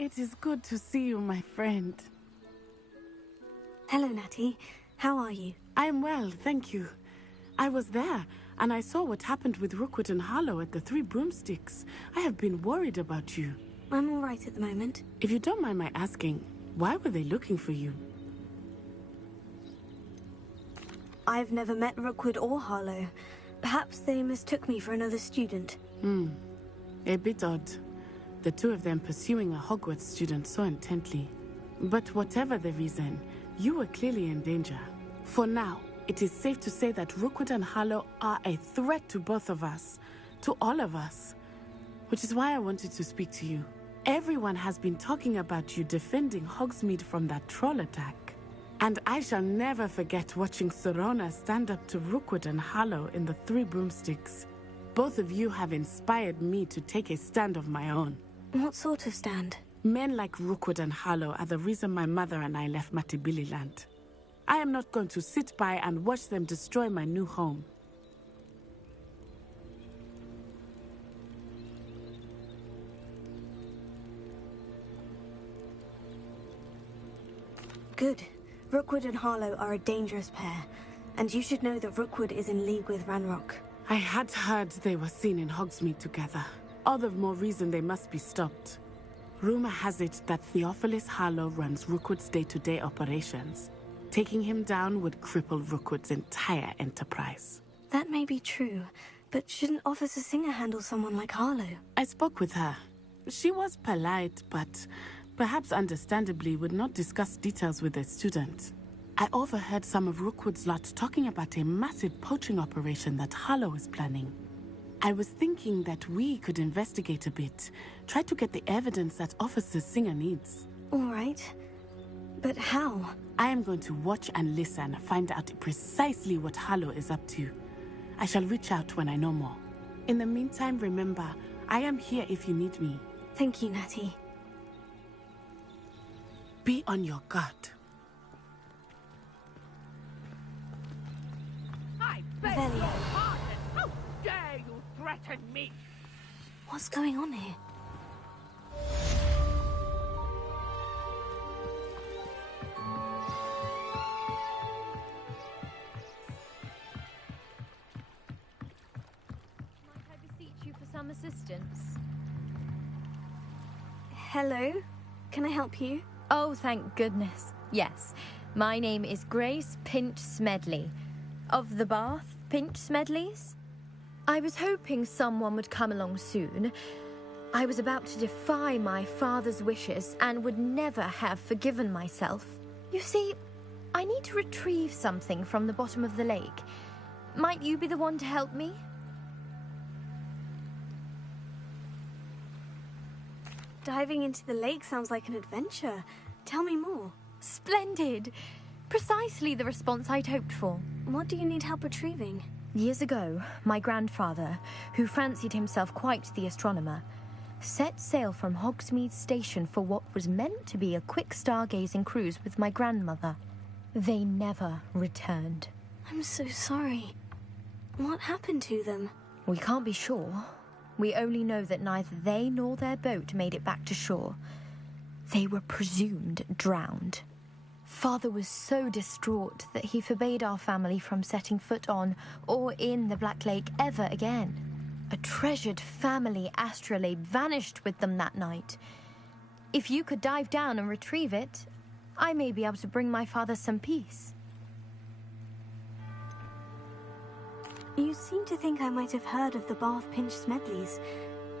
It is good to see you, my friend. Hello, Natty. How are you? I am well, thank you. I was there, and I saw what happened with Rookwood and Harlow at the Three Broomsticks. I have been worried about you. I'm all right at the moment. If you don't mind my asking, why were they looking for you? I've never met Rookwood or Harlow. Perhaps they mistook me for another student. A bit odd. The two of them pursuing a Hogwarts student so intently. But whatever the reason, you were clearly in danger. For now, it is safe to say that Rookwood and Harlow are a threat to both of us. To all of us. Which is why I wanted to speak to you. Everyone has been talking about you defending Hogsmeade from that troll attack. And I shall never forget watching Serona stand up to Rookwood and Harlow in the Three Broomsticks. Both of you have inspired me to take a stand of my own. What sort of stand? Men like Rookwood and Harlow are the reason my mother and I left Matibili Land. I am not going to sit by and watch them destroy my new home. Good. Rookwood and Harlow are a dangerous pair, and you should know that Rookwood is in league with Ranrock. I had heard they were seen in Hogsmeade together. All the more reason they must be stopped. Rumor has it that Theophilus Harlow runs Rookwood's day-to-day operations. Taking him down would cripple Rookwood's entire enterprise. That may be true, but shouldn't Officer Singer handle someone like Harlow? I spoke with her. She was polite, but perhaps understandably would not discuss details with a student. I overheard some of Rookwood's lot talking about a massive poaching operation that Harlow is planning. I was thinking that we could investigate a bit, try to get the evidence that Officer Singer needs. All right. But how? I am going to watch and listen, find out precisely what Harlow is up to. I shall reach out when I know more. In the meantime, remember, I am here if you need me. Thank you, Natty. Be on your guard. I beg Velio. your pardon! How dare you threaten me? What's going on here? Might I beseech you for some assistance? Hello? Can I help you? Oh, thank goodness. Yes. My name is Grace Pinch Smedley. Of the Bath Pinch Smedleys? I was hoping someone would come along soon. I was about to defy my father's wishes and would never have forgiven myself. You see, I need to retrieve something from the bottom of the lake. Might you be the one to help me? Diving into the lake sounds like an adventure. Tell me more. Splendid! Precisely the response I'd hoped for. What do you need help retrieving? Years ago, my grandfather, who fancied himself quite the astronomer, set sail from Hogsmeade Station for what was meant to be a quick stargazing cruise with my grandmother. They never returned. I'm so sorry. What happened to them? We can't be sure. We only know that neither they nor their boat made it back to shore. They were presumed drowned. Father was so distraught that he forbade our family from setting foot on or in the Black Lake ever again. A treasured family astrolabe vanished with them that night. If you could dive down and retrieve it, I may be able to bring my father some peace. You seem to think I might have heard of the Bath Pinch Smedleys.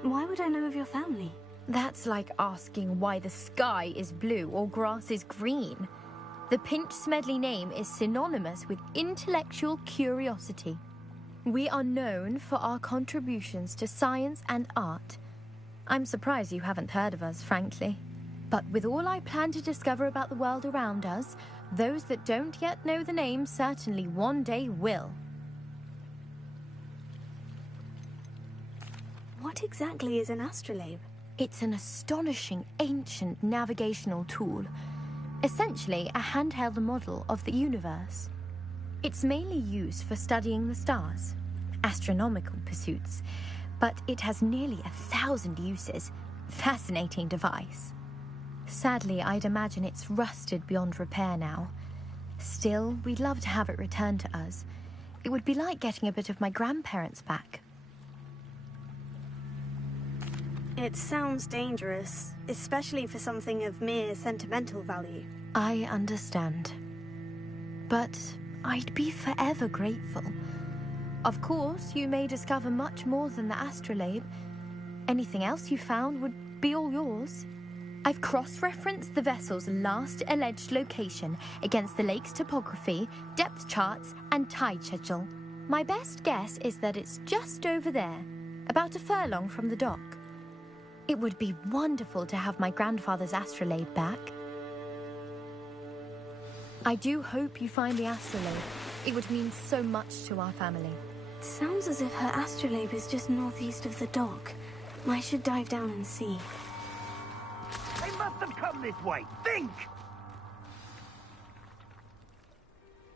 Why would I know of your family? That's like asking why the sky is blue or grass is green. The Pinch Smedley name is synonymous with intellectual curiosity. We are known for our contributions to science and art. I'm surprised you haven't heard of us, frankly. But with all I plan to discover about the world around us, those that don't yet know the name certainly one day will. What exactly is an astrolabe? It's an astonishing ancient navigational tool. Essentially, a handheld model of the universe. It's mainly used for studying the stars, astronomical pursuits, but it has nearly 1,000 uses. Fascinating device. Sadly, I'd imagine it's rusted beyond repair now. Still, we'd love to have it returned to us. It would be like getting a bit of my grandparents back. It sounds dangerous, especially for something of mere sentimental value. I understand. But I'd be forever grateful. Of course, you may discover much more than the astrolabe. Anything else you found would be all yours. I've cross-referenced the vessel's last alleged location against the lake's topography, depth charts, and tide schedule. My best guess is that it's just over there, about a furlong from the dock. It would be wonderful to have my grandfather's astrolabe back. I do hope you find the astrolabe. It would mean so much to our family. It sounds as if her astrolabe is just northeast of the dock. I should dive down and see. They must have come this way. Think!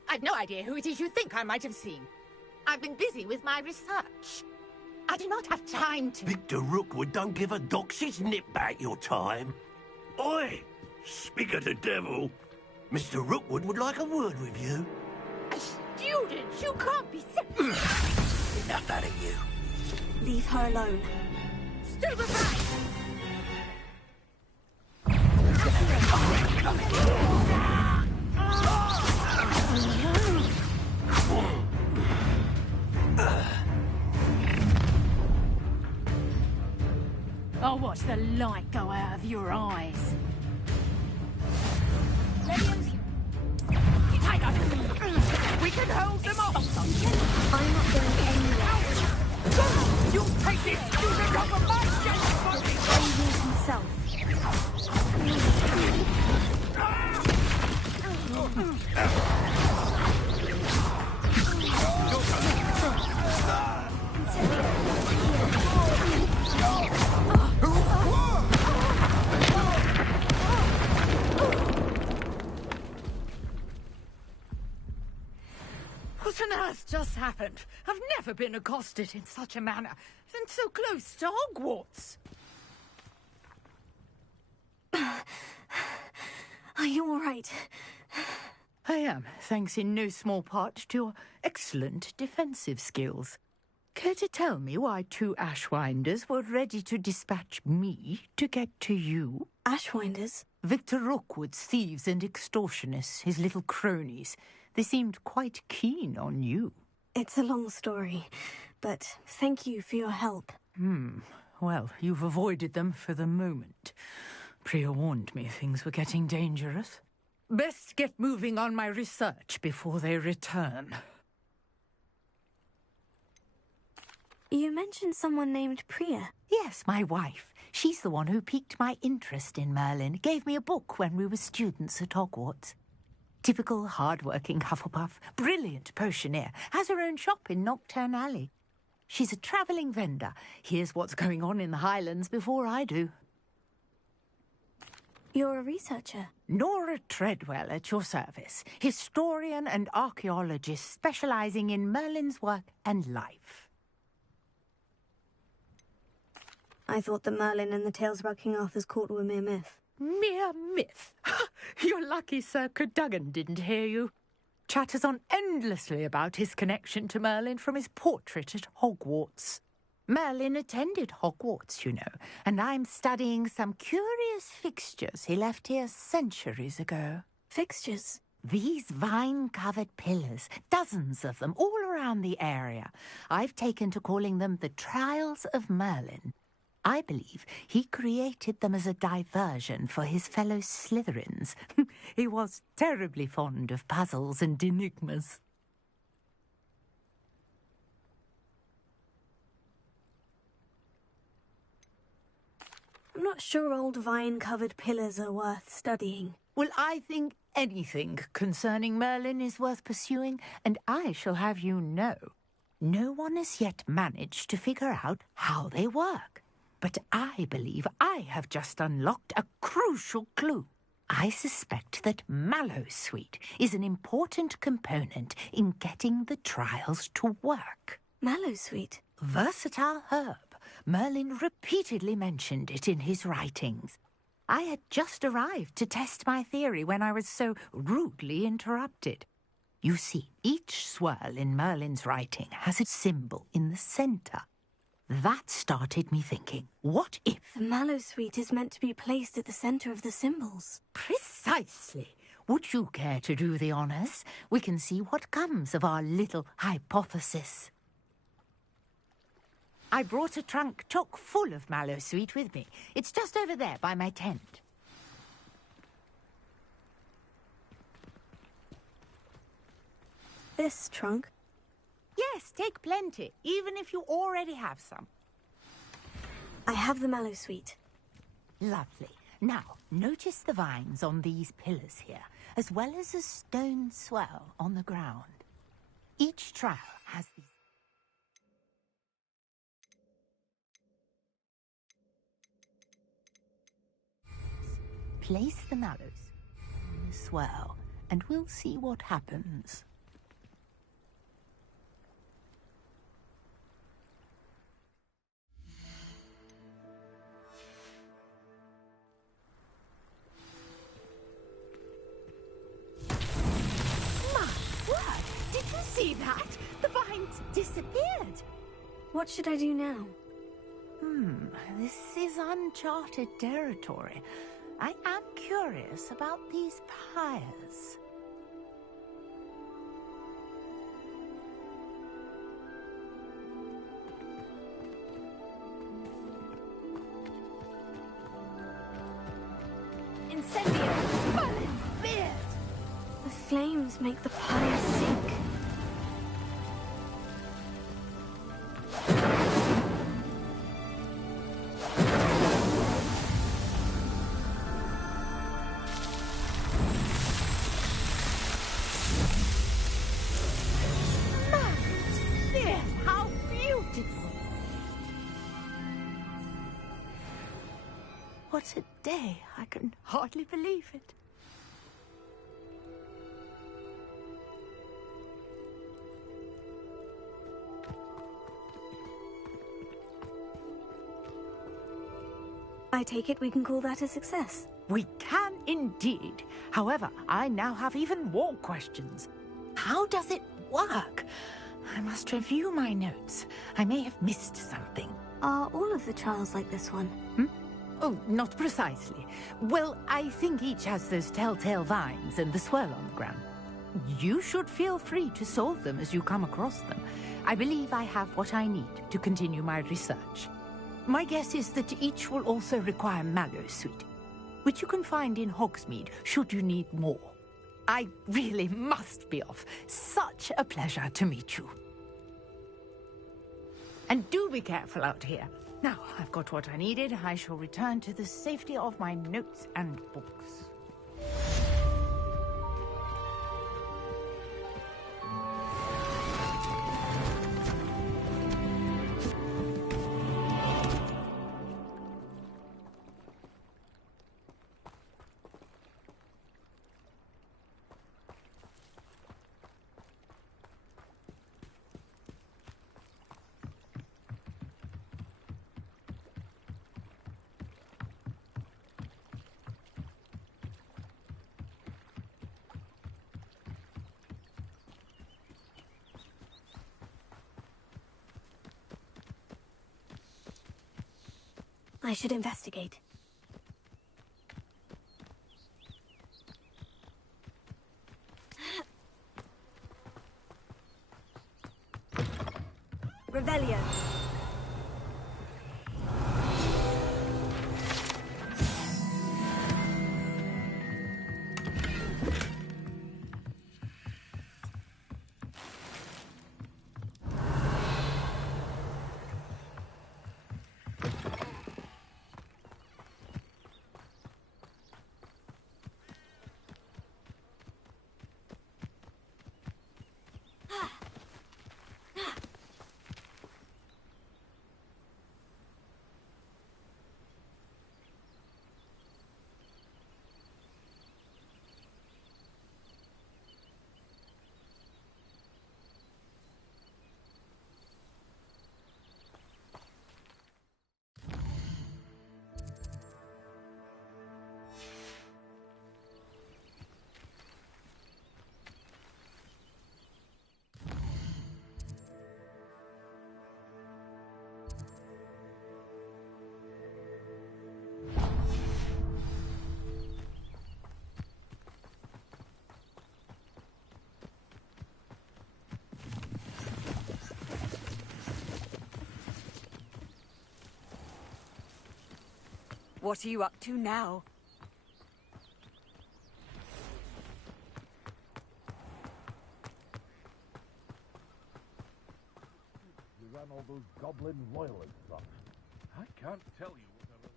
I've no idea who it is you think I might have seen. I've been busy with my research. I do not have time to... Victor Rookwood don't give a doxy's nip back your time. Oi! Speak of the devil. Mr. Rookwood would like a word with you. A student? You can't be Enough out of you. Leave her alone. Stupefy! I'll watch the light go out of your eyes. We can hold them off! I'm not going anywhere. You'll take this student off of my body! He himself. What on earth just happened? I've never been accosted in such a manner, and so close to Hogwarts. Are you all right? I am, thanks in no small part to your excellent defensive skills. Care to tell me why two Ashwinders were ready to dispatch me to get to you? Ashwinders? Victor Rookwood's thieves and extortionists, his little cronies. They seemed quite keen on you. It's a long story, but thank you for your help. Well, you've avoided them for the moment. Priya warned me things were getting dangerous. Best get moving on my research before they return. You mentioned someone named Priya. Yes, my wife. She's the one who piqued my interest in Merlin. Gave me a book when we were students at Hogwarts. Typical hard-working Hufflepuff, brilliant potioneer, has her own shop in Nocturne Alley. She's a travelling vendor. Hears what's going on in the Highlands before I do. You're a researcher. Nora Treadwell at your service, historian and archaeologist specialising in Merlin's work and life. I thought that Merlin and the tales about King Arthur's court were mere myth. Mere myth? You're lucky Sir Cadogan didn't hear you. Chatters on endlessly about his connection to Merlin from his portrait at Hogwarts. Merlin attended Hogwarts, you know, and I'm studying some curious fixtures he left here centuries ago. Fixtures? These vine-covered pillars, dozens of them, all around the area. I've taken to calling them the Trials of Merlin. I believe he created them as a diversion for his fellow Slytherins. He was terribly fond of puzzles and enigmas. I'm not sure old vine-covered pillars are worth studying. Well, I think anything concerning Merlin is worth pursuing, and I shall have you know, no one has yet managed to figure out how they work. But I believe I have just unlocked a crucial clue. I suspect that Mallowsweet is an important component in getting the trials to work. Mallowsweet? Versatile herb. Merlin repeatedly mentioned it in his writings. I had just arrived to test my theory when I was so rudely interrupted. You see, each swirl in Merlin's writing has a symbol in the centre. That started me thinking, what if... The mallowsweet is meant to be placed at the centre of the symbols. Precisely. Would you care to do the honours? We can see what comes of our little hypothesis. I brought a trunk chock full of mallowsweet with me. It's just over there by my tent. This trunk? Yes, take plenty, even if you already have some. I have the mallowsweet. Lovely. Now, notice the vines on these pillars here, as well as a stone swell on the ground. Each trowel has these... Place the mallows on the swell, and we'll see what happens. Did you see that? The vines disappeared. What should I do now? This is uncharted territory. I am curious about these pyres. Incendio! Merlin's beard! The flames make the pyre sink. How beautiful! What a day! I can hardly believe it. I take it we can call that a success. We can indeed. However, I now have even more questions. How does it work? I must review my notes. I may have missed something. Are all of the trials like this one? Oh, not precisely. Well, I think each has those telltale vines and the swirl on the ground. You should feel free to solve them as you come across them. I believe I have what I need to continue my research. My guess is that each will also require mallowsweet, which you can find in Hogsmeade should you need more. I really must be off. Such a pleasure to meet you. And do be careful out here. Now, I've got what I needed. I shall return to the safety of my notes and books. I should investigate. Revelio. What are you up to now? You ran all those goblin royalists up. I can't tell you what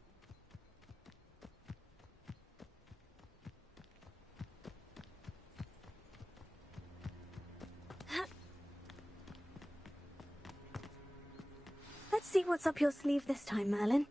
a Let's see what's up your sleeve this time, Merlin.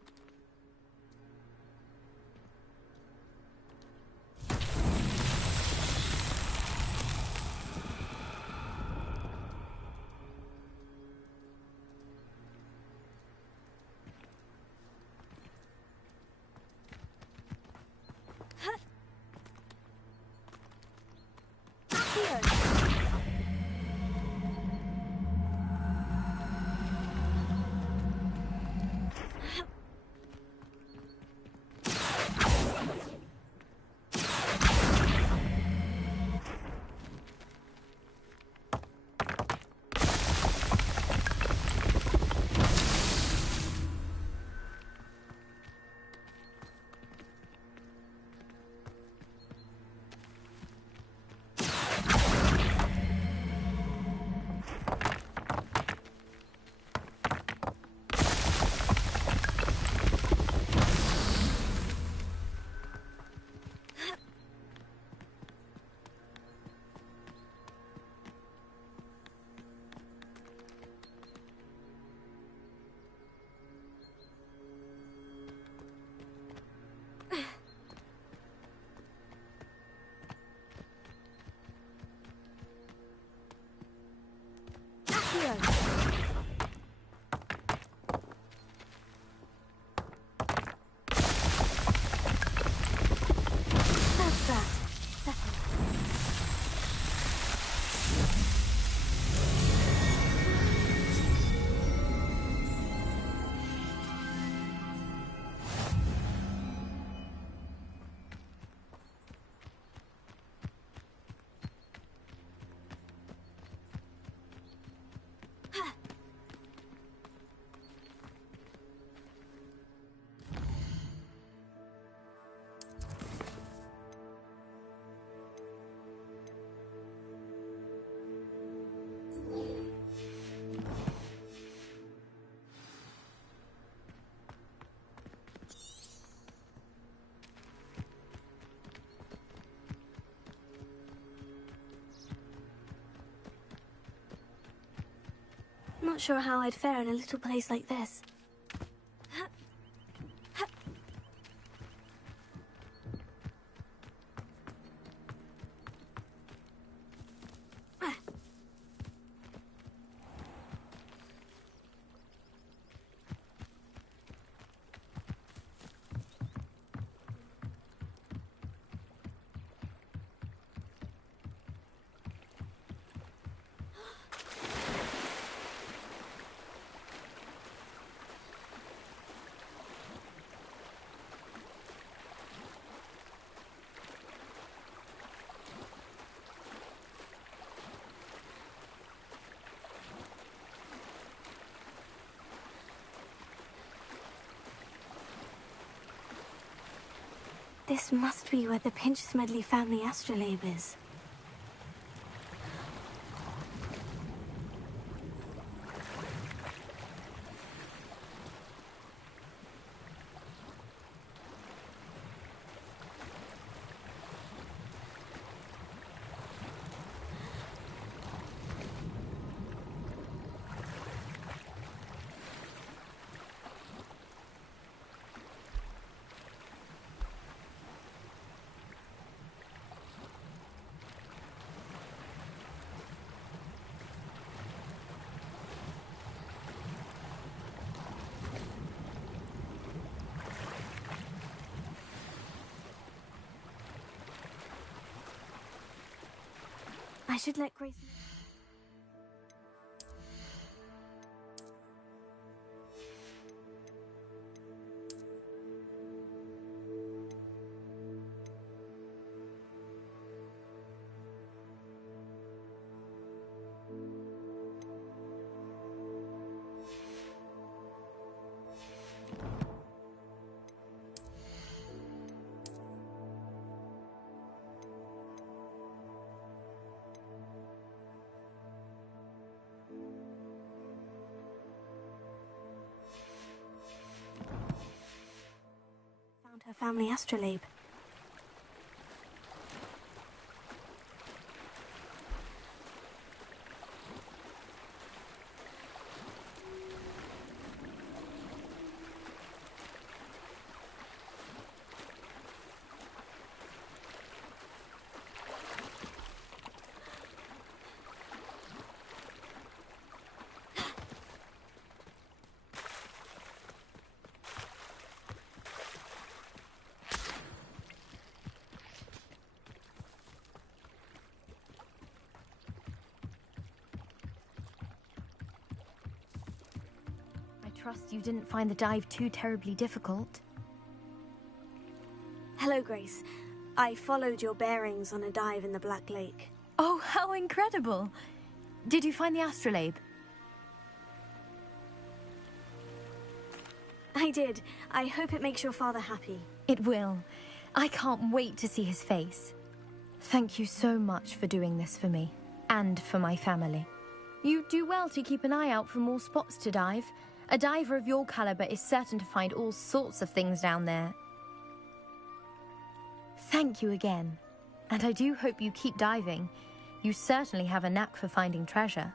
That's that. Not sure how I'd fare in a little place like this. This must be where the Pinch Smedley family astrolabe is. I should let Grace... her family astrolabe. I trust you didn't find the dive too terribly difficult. Hello, Grace. I followed your bearings on a dive in the Black Lake. Oh, how incredible! Did you find the astrolabe? I did. I hope it makes your father happy. It will. I can't wait to see his face. Thank you so much for doing this for me, and for my family. You do well to keep an eye out for more spots to dive. A diver of your caliber is certain to find all sorts of things down there. Thank you again, and I do hope you keep diving. You certainly have a knack for finding treasure.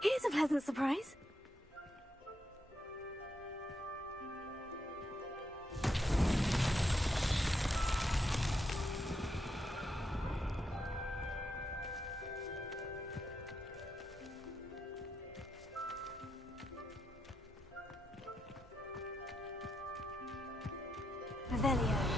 Here's a pleasant surprise. Revelio.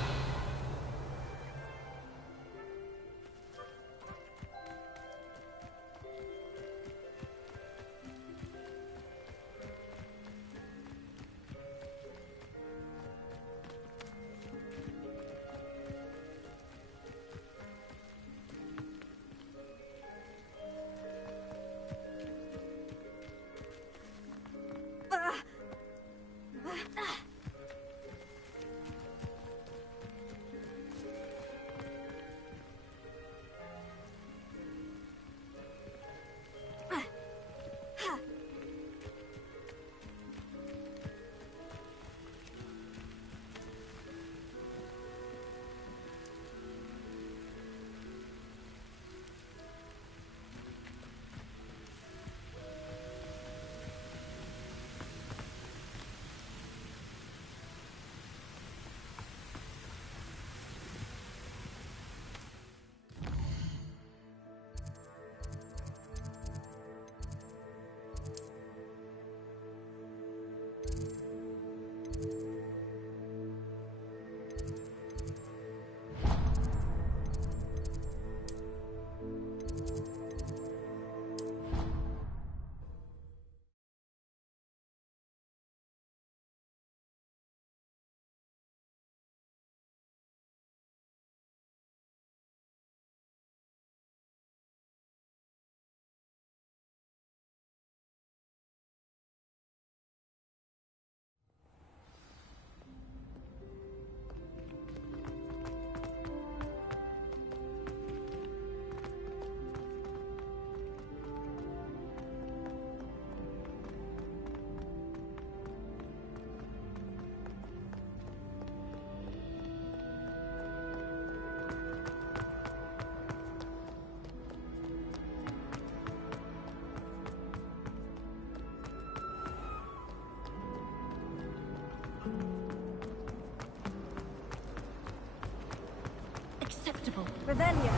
uncomfortable. Revelio.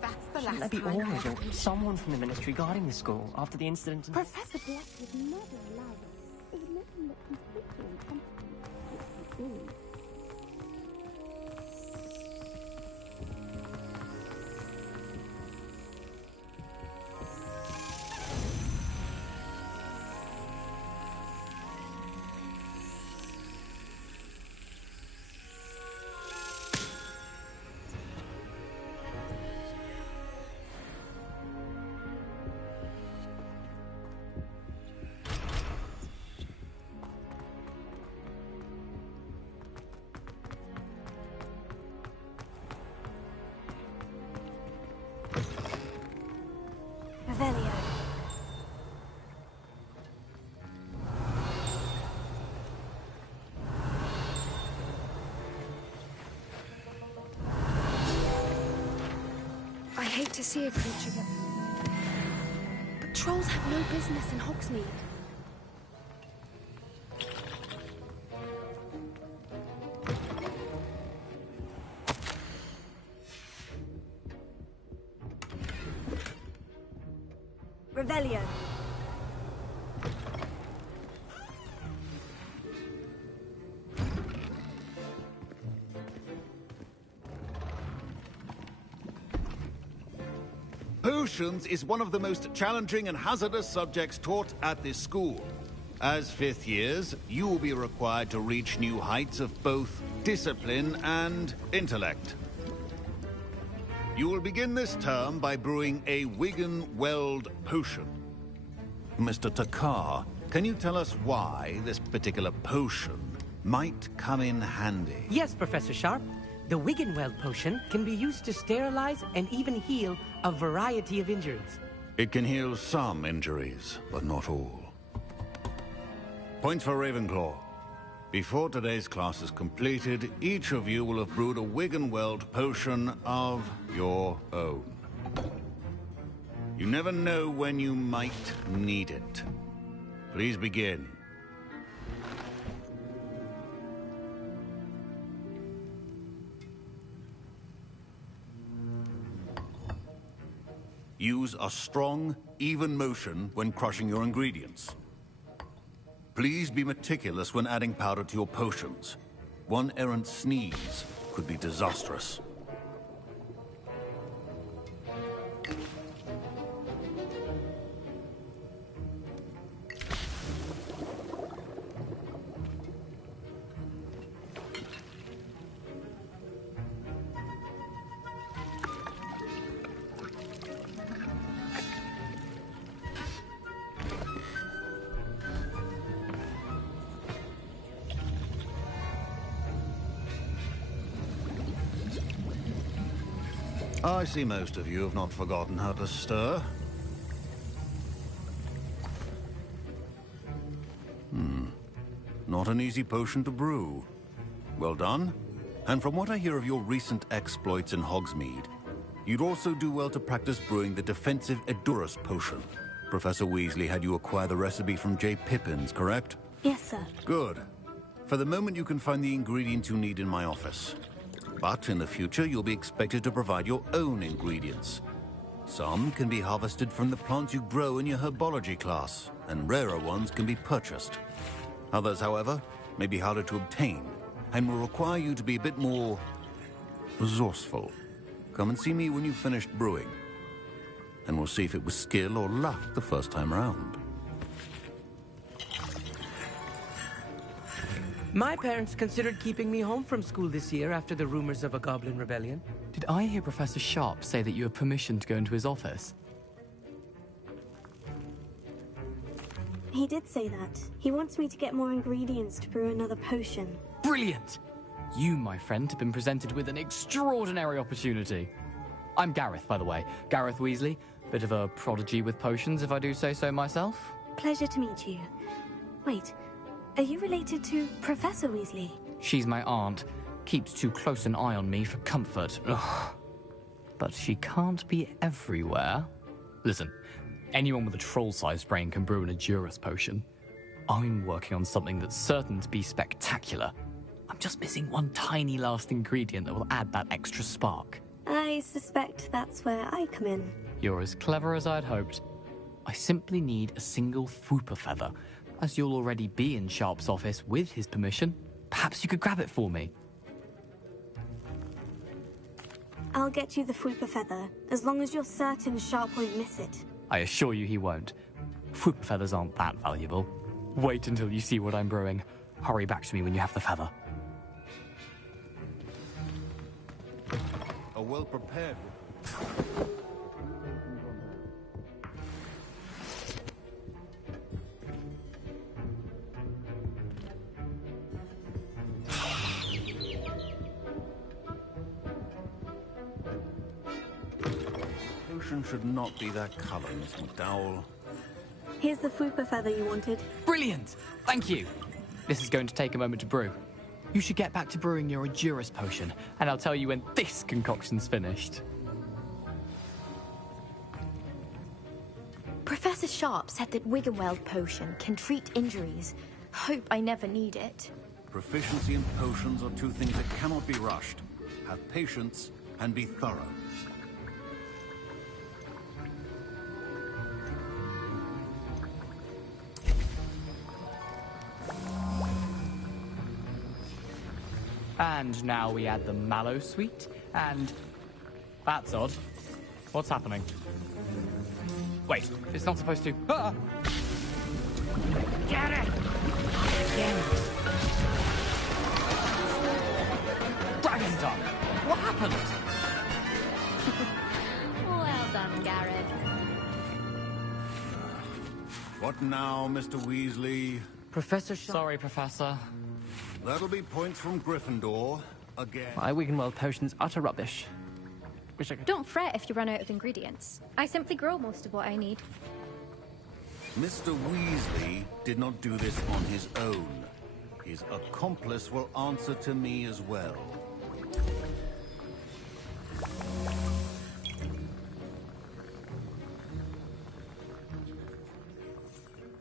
That's the Shouldn't last there be time I orders heard or someone from the ministry guarding the school after the incident? Professor Black would never allow it. It would make him look completely incompetent. Revelio. I hate to see a creature get... But trolls have no business in Hogsmeade. Revelio. Potions is one of the most challenging and hazardous subjects taught at this school. As fifth years, you will be required to reach new heights of both discipline and intellect. You will begin this term by brewing a Wigan-Weld potion. Mr. Takar, can you tell us why this particular potion might come in handy? Yes, Professor Sharp. The Wiggenweld potion can be used to sterilize and even heal a variety of injuries. It can heal some injuries, but not all. Points for Ravenclaw. Before today's class is completed, each of you will have brewed a Wiggenweld potion of your own. You never know when you might need it. Please begin. Use a strong, even motion when crushing your ingredients. Please be meticulous when adding powder to your potions. One errant sneeze could be disastrous. I see most of you have not forgotten how to stir. Not an easy potion to brew. Well done. And from what I hear of your recent exploits in Hogsmeade, you'd also do well to practice brewing the defensive Edurus potion. Professor Weasley had you acquire the recipe from J. Pippin's, correct? Yes, sir. Good. For the moment, you can find the ingredients you need in my office. But in the future, you'll be expected to provide your own ingredients. Some can be harvested from the plants you grow in your herbology class, and rarer ones can be purchased. Others, however, may be harder to obtain, and will require you to be a bit more resourceful. Come and see me when you've finished brewing, and we'll see if it was skill or luck the first time around. My parents considered keeping me home from school this year after the rumors of a goblin rebellion. Did I hear Professor Sharp say that you have permission to go into his office? He did say that. He wants me to get more ingredients to brew another potion. Brilliant! You, my friend, have been presented with an extraordinary opportunity. I'm Gareth, by the way. Gareth Weasley. Bit of a prodigy with potions, if I do say so myself. Pleasure to meet you. Wait, are you related to Professor Weasley? She's my aunt. Keeps too close an eye on me for comfort. Ugh. But she can't be everywhere. Listen, anyone with a troll-sized brain can brew an Edurus potion. I'm working on something that's certain to be spectacular. I'm just missing one tiny last ingredient that will add that extra spark. I suspect that's where I come in. You're as clever as I'd hoped. I simply need a single Fwooper feather. As you'll already be in Sharp's office with his permission, perhaps you could grab it for me. I'll get you the Fwooper feather, as long as you're certain Sharp won't miss it. I assure you he won't. Fwooper feathers aren't that valuable. Wait until you see what I'm brewing. Hurry back to me when you have the feather. A well-prepared... Potion should not be that color, Miss McDowell. Here's the Fwooper feather you wanted. Brilliant! Thank you! This is going to take a moment to brew. You should get back to brewing your Endurus potion, and I'll tell you when this concoction's finished. Professor Sharp said that Wiggenweld potion can treat injuries. Hope I never need it. Proficiency and potions are two things that cannot be rushed. Have patience and be thorough. And now we add the mallow sweet, and... That's odd. What's happening? Wait, it's not supposed to... Ah! Get it! Dragon tongue! What happened? Well done, Gareth. What now, Mr. Weasley? Professor Sharp... Sorry, Professor. That'll be points from Gryffindor. Again. My Wiggenweld potion's utter rubbish. Wish I could... Don't fret if you run out of ingredients. I simply grow most of what I need. Mr. Weasley did not do this on his own. His accomplice will answer to me as well.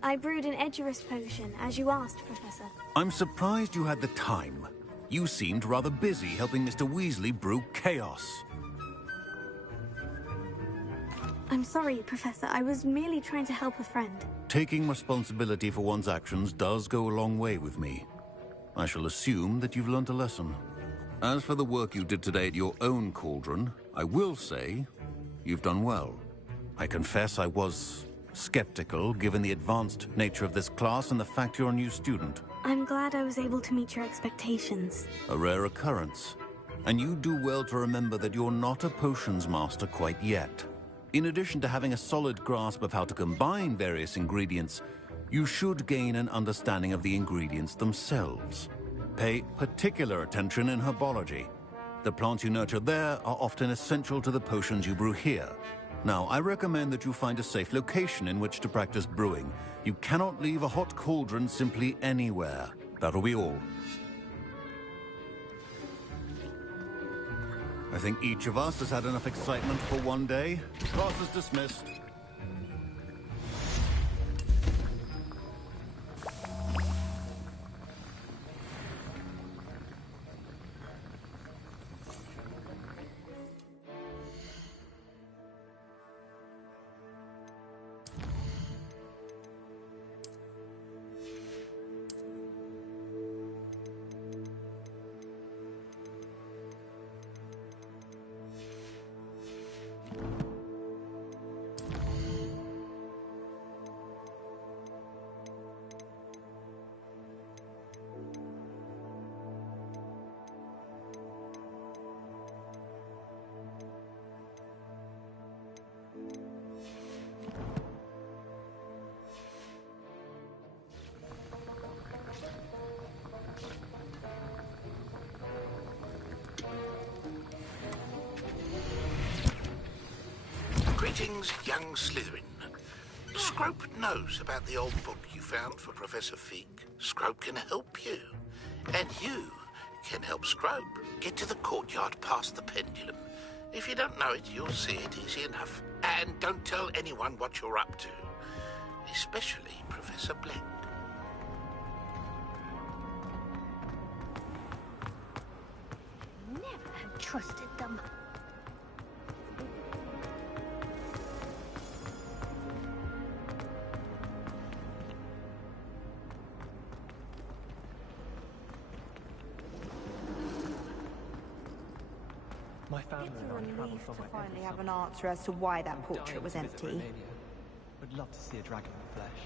I brewed an Edurus potion, as you asked, Professor. I'm surprised you had the time. You seemed rather busy helping Mr. Weasley brew chaos. I'm sorry, Professor. I was merely trying to help a friend. Taking responsibility for one's actions does go a long way with me. I shall assume that you've learnt a lesson. As for the work you did today at your own cauldron, I will say you've done well. I confess I was skeptical, given the advanced nature of this class and the fact you're a new student. I'm glad I was able to meet your expectations. A rare occurrence. And you do well to remember that you're not a potions master quite yet. In addition to having a solid grasp of how to combine various ingredients, you should gain an understanding of the ingredients themselves. Pay particular attention in herbology. The plants you nurture there are often essential to the potions you brew here. Now, I recommend that you find a safe location in which to practice brewing. You cannot leave a hot cauldron simply anywhere. That'll be all. I think each of us has had enough excitement for one day. Class is dismissed. Greetings, young Slytherin. Scrope knows about the old book you found for Professor Fig. Scrope can help you. And you can help Scrope get to the courtyard past the pendulum. If you don't know it, you'll see it easy enough. And don't tell anyone what you're up to. Especially Professor Blake. trusted them. My family and I travel somewhere to finally every have an summer. answer as to why that I'm portrait dying was to visit empty. Romania. Would love to see a dragon in the flesh.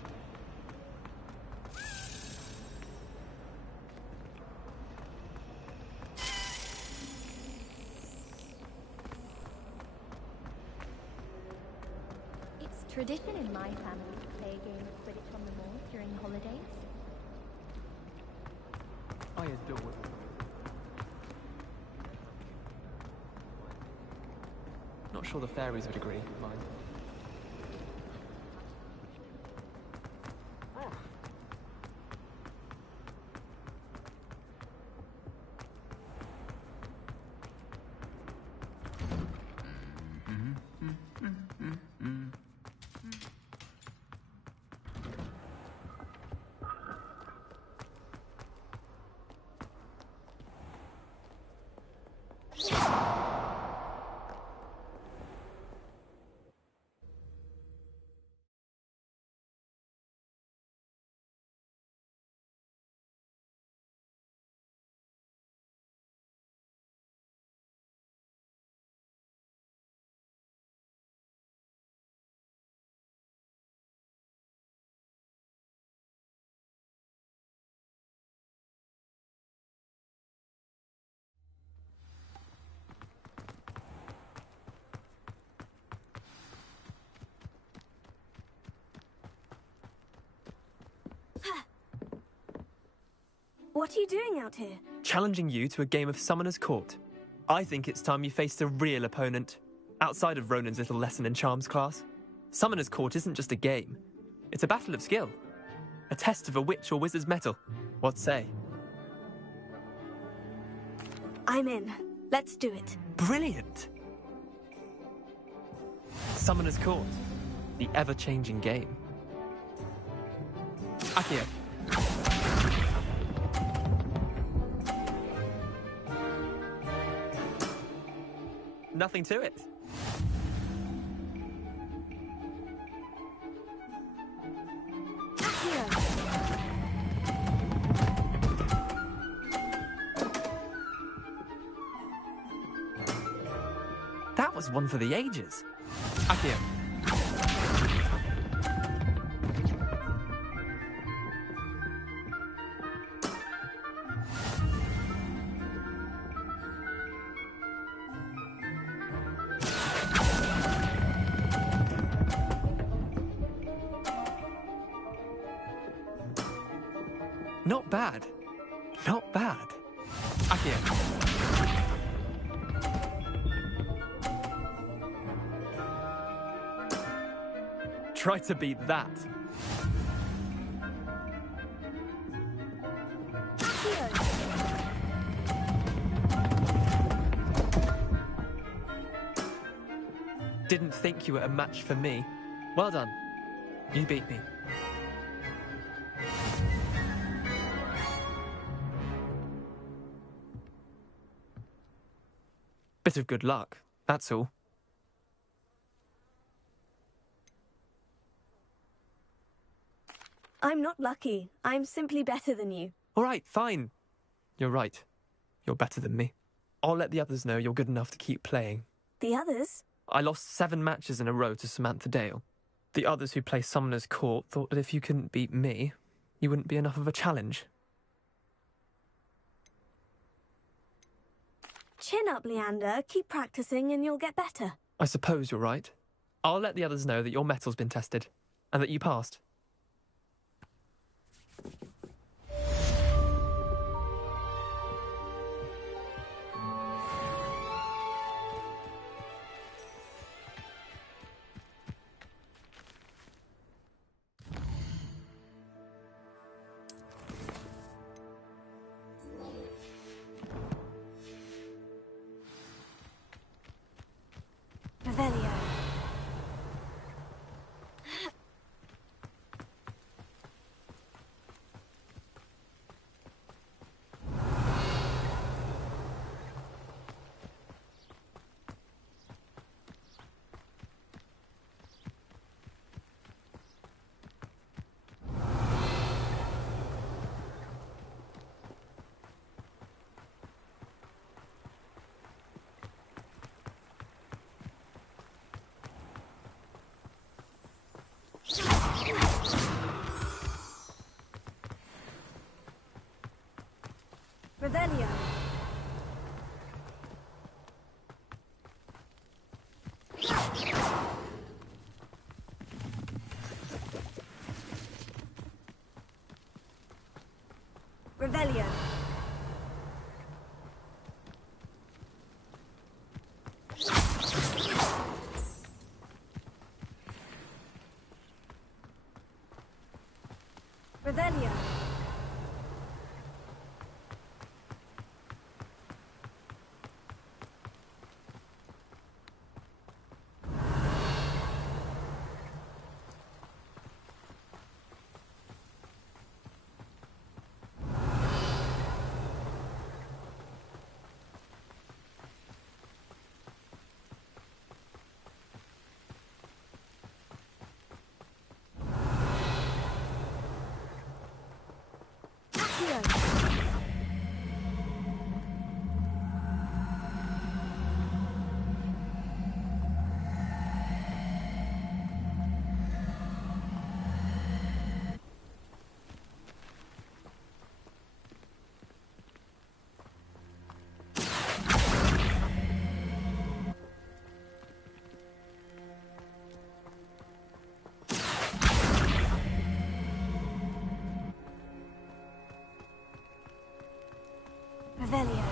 It's tradition in my family to play a game of Quidditch on the moor during the holidays. I adore it. Not sure the fairies would agree, mind. What are you doing out here? Challenging you to a game of Summoner's Court. I think it's time you faced a real opponent, outside of Ronan's little lesson in charms class. Summoner's Court isn't just a game. It's a battle of skill. A test of a witch or wizard's mettle. What say? I'm in. Let's do it. Brilliant! Summoner's Court. The ever-changing game. Accio. Nothing to it. That was one for the ages. Accio. Not bad. Not bad. Accio. Try to beat that. Didn't think you were a match for me. Well done. You beat me. Bit of good luck, that's all. I'm not lucky. I'm simply better than you. All right, fine. You're right. You're better than me. I'll let the others know you're good enough to keep playing. The others? I lost 7 matches in a row to Samantha Dale. The others who play Summoner's Court thought that if you couldn't beat me, you wouldn't be enough of a challenge. Chin up, Leander. Keep practicing and you'll get better. I suppose you're right. I'll let the others know that your metal's been tested, and that you passed. Revelio. Revelio. Revelio. Revelio.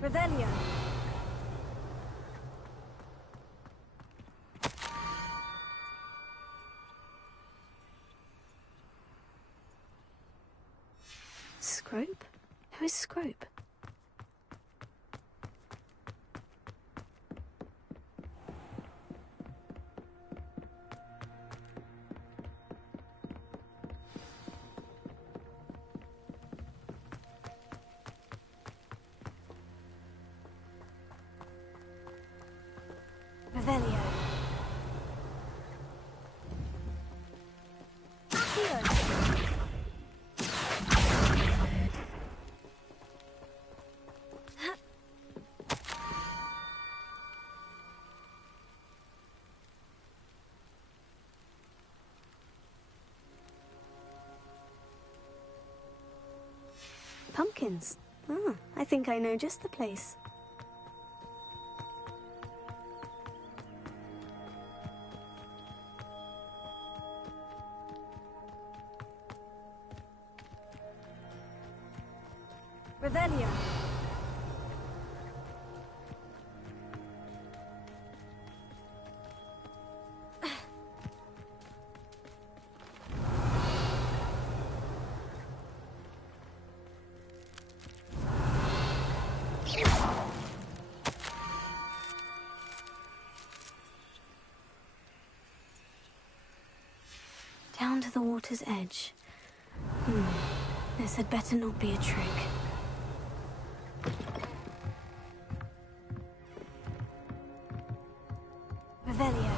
Revelio. Scrope? Who is Scrope? Revelio. Pumpkins. Ah, I think I know just the place. Revelio. Down to the water's edge. This had better not be a trick. Revelio.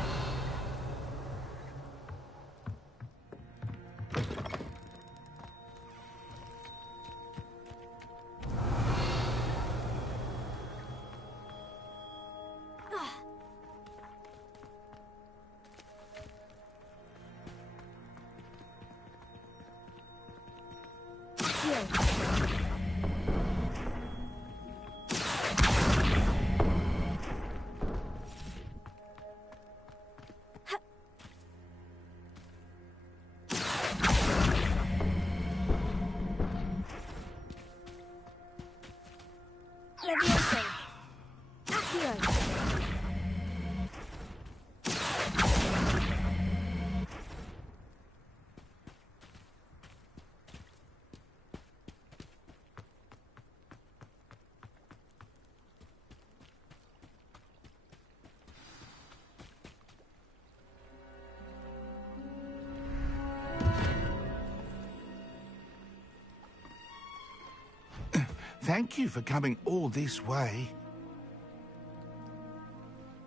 Thank you for coming all this way.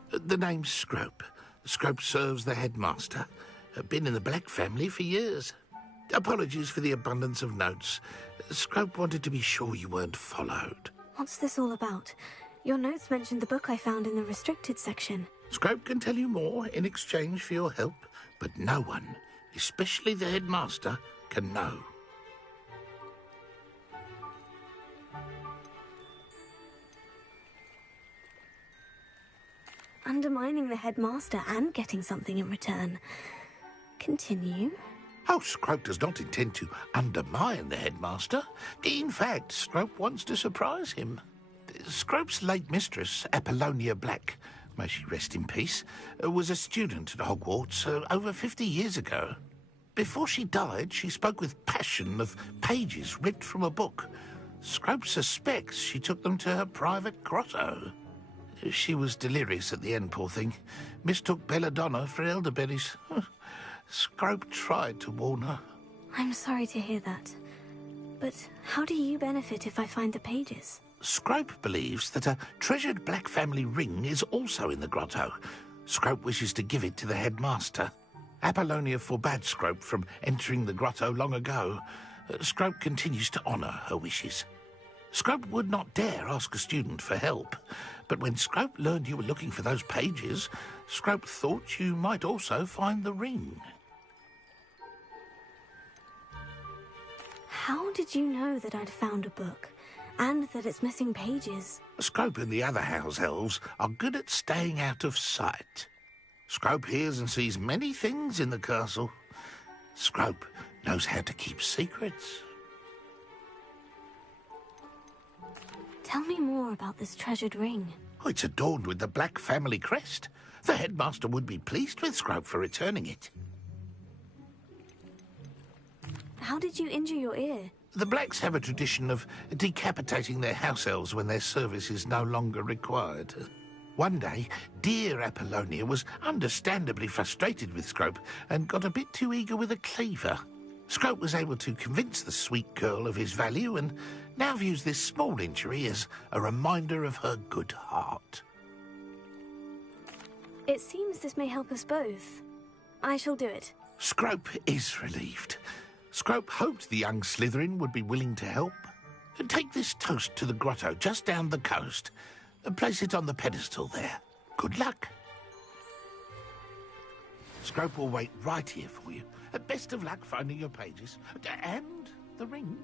The name's Scrope. Scrope serves the headmaster. Been in the Black family for years. Apologies for the abundance of notes. Scrope wanted to be sure you weren't followed. What's this all about? Your notes mentioned the book I found in the restricted section. Scrope can tell you more in exchange for your help, but no one, especially the headmaster, can know. Undermining the headmaster and getting something in return. Continue. Oh, Scrope does not intend to undermine the headmaster. In fact, Scrope wants to surprise him. Scrope's late mistress, Apollonia Black, may she rest in peace, was a student at Hogwarts over 50 years ago. Before she died, she spoke with passion of pages ripped from a book. Scrope suspects she took them to her private grotto. She was delirious at the end, poor thing. Mistook belladonna for elderberries. Scrope tried to warn her. I'm sorry to hear that. But how do you benefit if I find the pages? Scrope believes that a treasured Black family ring is also in the grotto. Scrope wishes to give it to the headmaster. Apollonia forbade Scrope from entering the grotto long ago. Scrope continues to honour her wishes. Scrope would not dare ask a student for help, but when Scrope learned you were looking for those pages, Scrope thought you might also find the ring. How did you know that I'd found a book, and that it's missing pages? Scrope and the other house elves are good at staying out of sight. Scrope hears and sees many things in the castle. Scrope knows how to keep secrets. Tell me more about this treasured ring. Oh, it's adorned with the Black family crest. The headmaster would be pleased with Scrope for returning it. How did you injure your ear? The Blacks have a tradition of decapitating their house elves when their service is no longer required. One day, dear Apollonia was understandably frustrated with Scrope and got a bit too eager with a cleaver. Scrope was able to convince the sweet girl of his value and now views this small injury as a reminder of her good heart. It seems this may help us both. I shall do it. Scrope is relieved. Scrope hoped the young Slytherin would be willing to help. Take this toast to the grotto just down the coast and place it on the pedestal there. Good luck. Scrope will wait right here for you. Best of luck finding your pages. And the ring.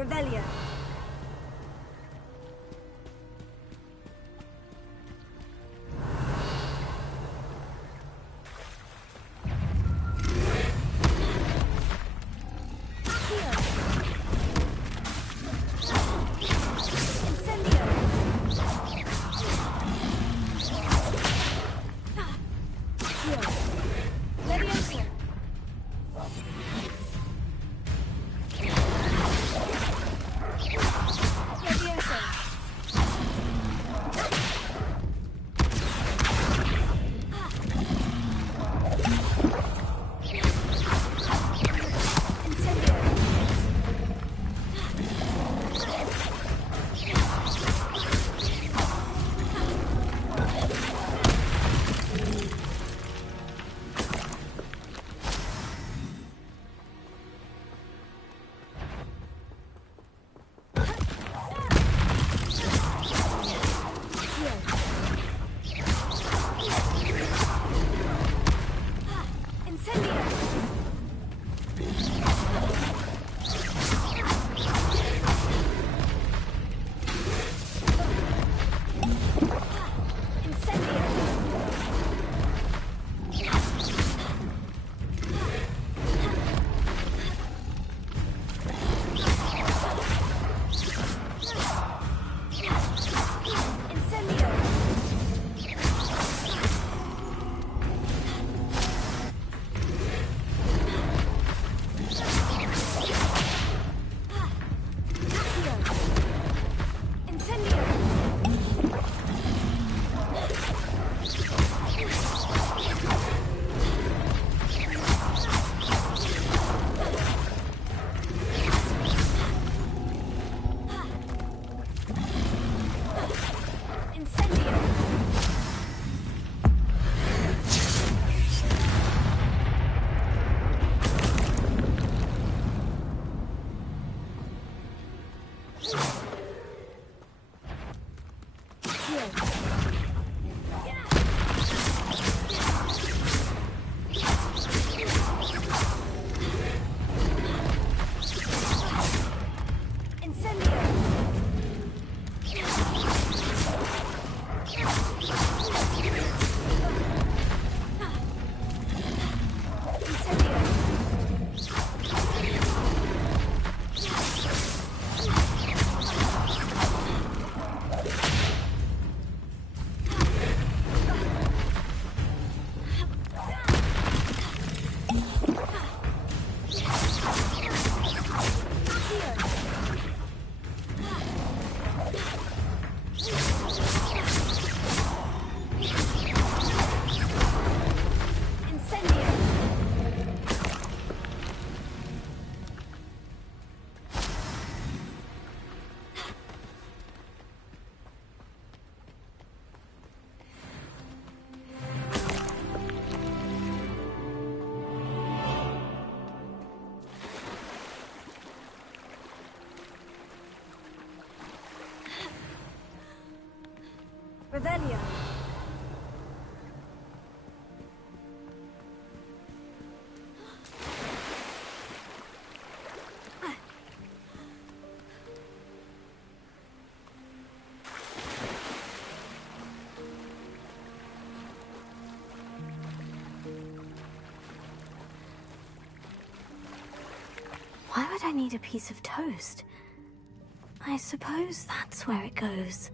Revelio. Revelio. Why would I need a piece of toast? I suppose that's where it goes.